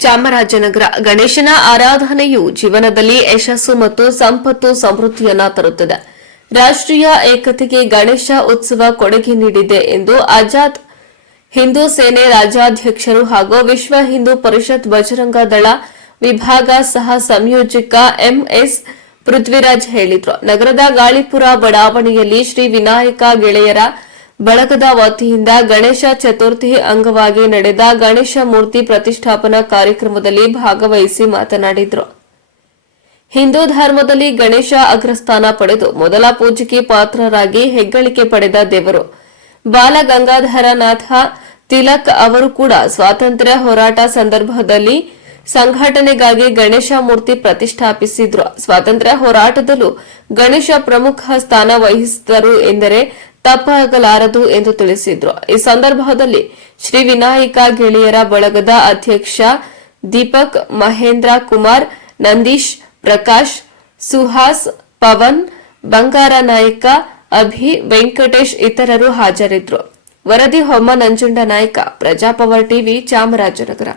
ಚಾಮರಾಜನಗರ ಗಣೇಶನ ಆರಾಧನೆಯು ಜೀವನದಲ್ಲಿ ಯಶಸ್ಸು ಮತ್ತು ಸಂಪತ್ತು ಸಮೃದ್ಧಿಯನ್ನ ತರುತ್ತದೆ. ರಾಷ್ಟ್ರೀಯ ಏಕತೆಗೆ ಗಣೇಶ ಉತ್ಸವ ಕೊಡುಗೆ ನೀಡಿದೆ ಎಂದು ಆಜಾದ್ ಹಿಂದೂ ಸೇನೆ ರಾಜ್ಯಾಧ್ಯಕ್ಷರು ಹಾಗೂ ವಿಶ್ವ ಹಿಂದೂ ಪರಿಷತ್ ಬಜರಂಗ ದಳ ವಿಭಾಗ ಸಹ ಸಂಯೋಜಕ ಎಂಎಸ್ ಪೃಥ್ವಿರಾಜ್ ಹೇಳಿದರು. ನಗರದ ಗಾಳಿಪುರ ಬಡಾವಣೆಯಲ್ಲಿ ಶ್ರೀ ವಿನಾಯಕ ಗೆಳೆಯರ ಬಳಗದ ವತಿಯಿಂದ ಗಣೇಶ ಚತುರ್ಥಿ ಅಂಗವಾಗಿ ನಡೆದ ಗಣೇಶ ಮೂರ್ತಿ ಪ್ರತಿಷ್ಠಾಪನಾ ಕಾರ್ಯಕ್ರಮದಲ್ಲಿ ಭಾಗವಹಿಸಿ ಮಾತನಾಡಿದರು. ಹಿಂದೂ ಧರ್ಮದಲ್ಲಿ ಗಣೇಶ ಅಗ್ರಸ್ಥಾನ ಪಡೆದು ಮೊದಲ ಪೂಜೆಗೆ ಪಾತ್ರರಾಗಿ ಹೆಗ್ಗಳಿಕೆ ಪಡೆದ ದೇವರು. ಬಾಲಗಂಗಾಧರನಾಥ ತಿಲಕ್ ಅವರು ಕೂಡ ಸ್ವಾತಂತ್ರ್ಯ ಹೋರಾಟ ಸಂದರ್ಭದಲ್ಲಿ ಸಂಘಟನೆಗಾಗಿ ಗಣೇಶ ಮೂರ್ತಿ ಪ್ರತಿಷ್ಠಾಪಿಸಿದ್ರು. ಸ್ವಾತಂತ್ರ್ಯ ಹೋರಾಟದಲ್ಲೂ ಗಣೇಶ ಪ್ರಮುಖ ಸ್ಥಾನ ವಹಿಸಿದರು ಎಂದರೆ ತಪ್ಪಾಗಲಾರದು ಎಂದು ತಿಳಿಸಿದ್ರು. ಈ ಸಂದರ್ಭದಲ್ಲಿ ಶ್ರೀ ವಿನಾಯಕ ಗೆಳೆಯರ ಬಳಗದ ಅಧ್ಯಕ್ಷ ದೀಪಕ್, ಮಹೇಂದ್ರ ಕುಮಾರ್, ನಂದೀಶ್, ಪ್ರಕಾಶ್, ಸುಹಾಸ್, ಪವನ್, ಬಂಗಾರ ನಾಯಕ, ಅಭಿ, ವೆಂಕಟೇಶ್ ಇತರರು ಹಾಜರಿದ್ದರು. ವರದಿ ಹೊಮ್ಮ ನಂಜುಂಡ ನಾಯಕ, ಪ್ರಜಾಪವರ್ ಟಿವಿ, ಚಾಮರಾಜನಗರ.